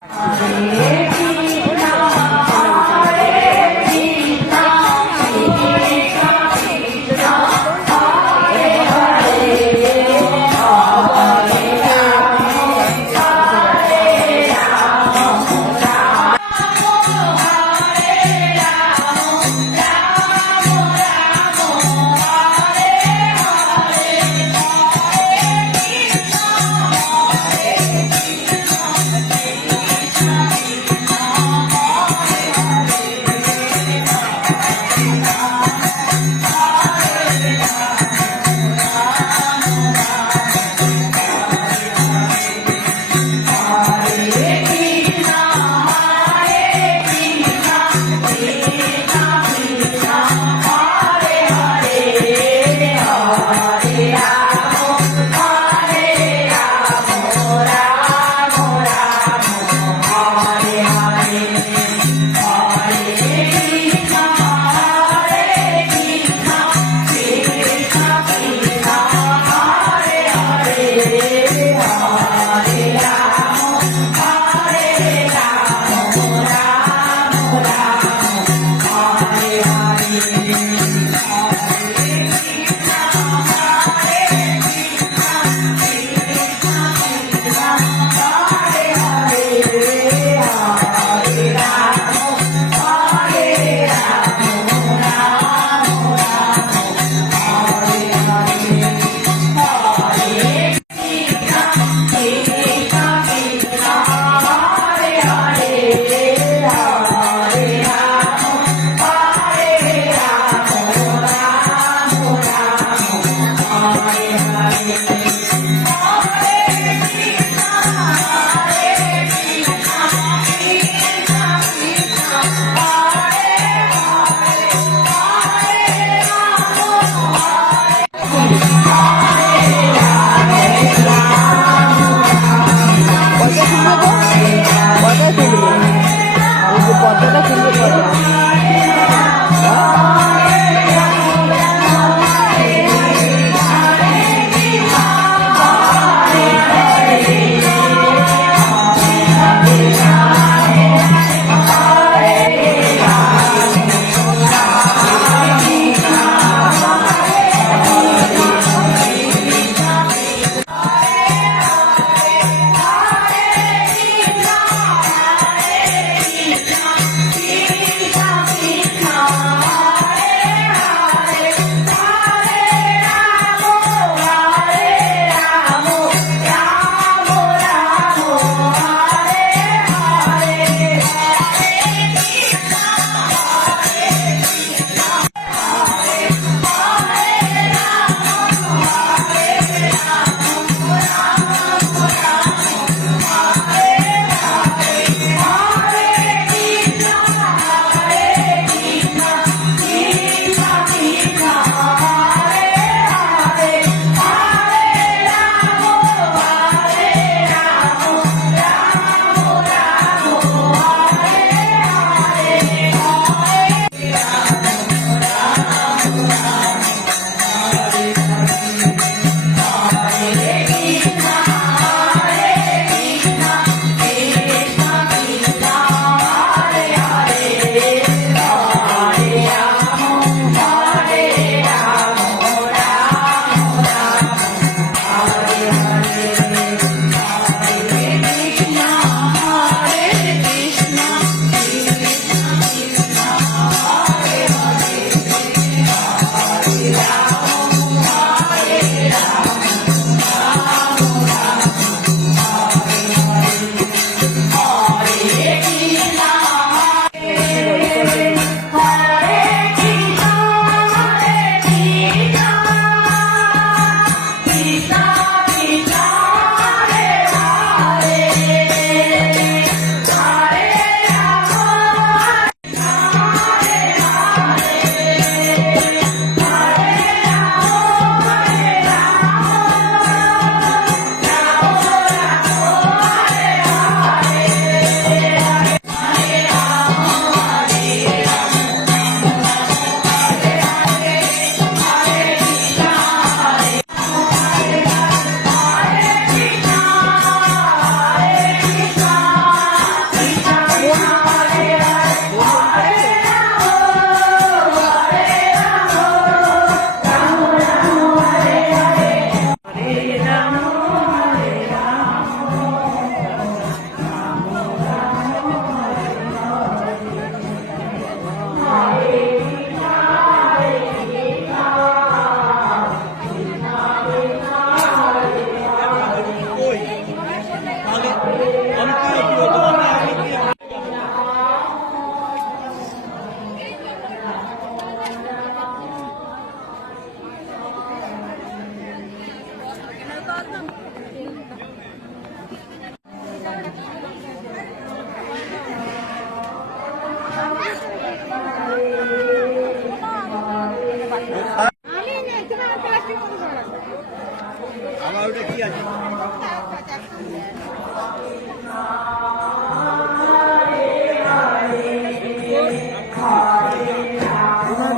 Hare Krishna Hare Hare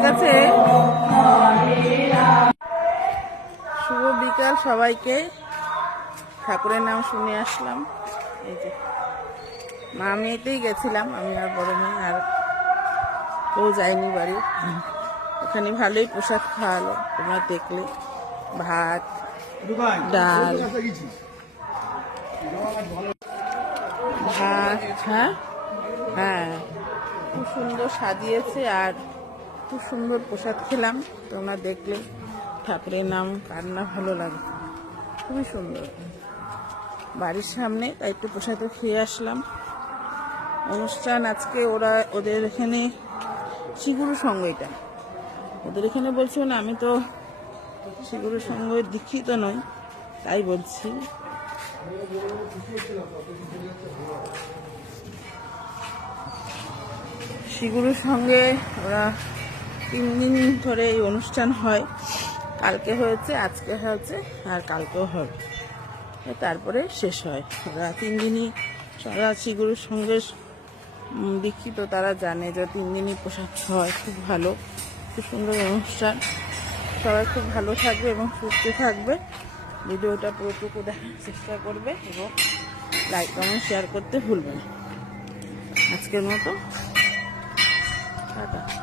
কাছে শুভ বিকাল সবাইকে। ঠাকুরের নাম শুনে আসলাম। এই যে, মা মেয়েতেই গেছিলাম, আমি আর বড় মেয়ে, আর কেউ যায়নি বাড়ি। ওখানে ভালোই প্রসাদ খাওয়ালো, তোমরা দেখলে। ভাত ডাল। ভাত হ্যাঁ? হ্যাঁ। খুব সুন্দর সাজিয়েছে আর খুব সুন্দর প্রসাদ খেলাম। তোমরা দেখলে ঠাকুরের নাম কার না ভালো লাগে। খুবই সুন্দর। বাড়ির সামনে তাই একটু প্রসাদও খেয়ে আসলাম। অনুষ্ঠান আজকে ওরা ওদের এখানে শিগুরু সঙ্গ এটা। ওদের এখানে বলছো না আমি তো শিগুরু সঙ্গ দীক্ষিত নয়, তাই বলছি। শিগুরুর সঙ্গে ওরা তিন দিন ধরে এই অনুষ্ঠান হয়। কালকে হয়েছে, আজকে হয়েছে, আর কালকেও হবে। তারপরে শেষ হয়। ওরা তিন দিনই ওরা শিগুরুর সঙ্গে দীক্ষিত, তারা জানে যে তিন দিনই পোশাক হয়। খুব ভালো, খুব সুন্দর অনুষ্ঠান। সবাই খুব ভালো থাকবে এবং সুস্থ থাকবে। ভিডিওটা পুরোটুকু দেখার চেষ্টা করবে এবং লাইক কমেন্ট শেয়ার করতে ভুলবে না। আজকের মতো। টাটা।